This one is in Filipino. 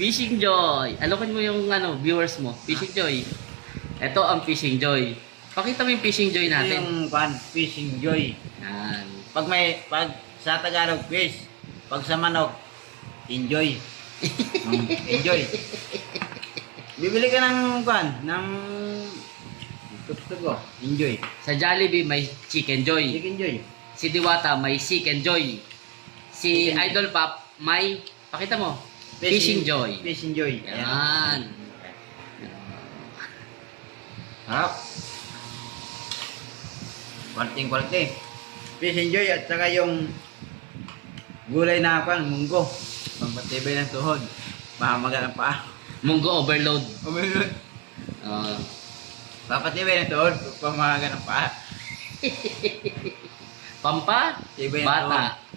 Fishing Joy. Alokin mo yung viewers mo. Fishing Joy. Ito ang Fishing Joy. Pakita mo yung Fishing Joy Ito natin. yung fishing joy. Yan. Pag sa Tagalog fish, pag sa manok, enjoy. Enjoy. Bibili ka ng tugtog, enjoy. Sa Jollibee may Chicken Joy. Chicken joy. Si Diwata may Chicken Joy. Si Chicken Idol Pop may, pakita mo, Fishing Joy. Fishing joy. Yan. Harap. Kwalting. Fishing joy at saka yung gulay na munggo. Pampatibay ng tuhod. Mahamaga ng paa. Munggo overload. Umilut. Uh, Papatibay ng tuhod. Pamahaga ng paa. Pampa, Tibay ng bata. tuhod.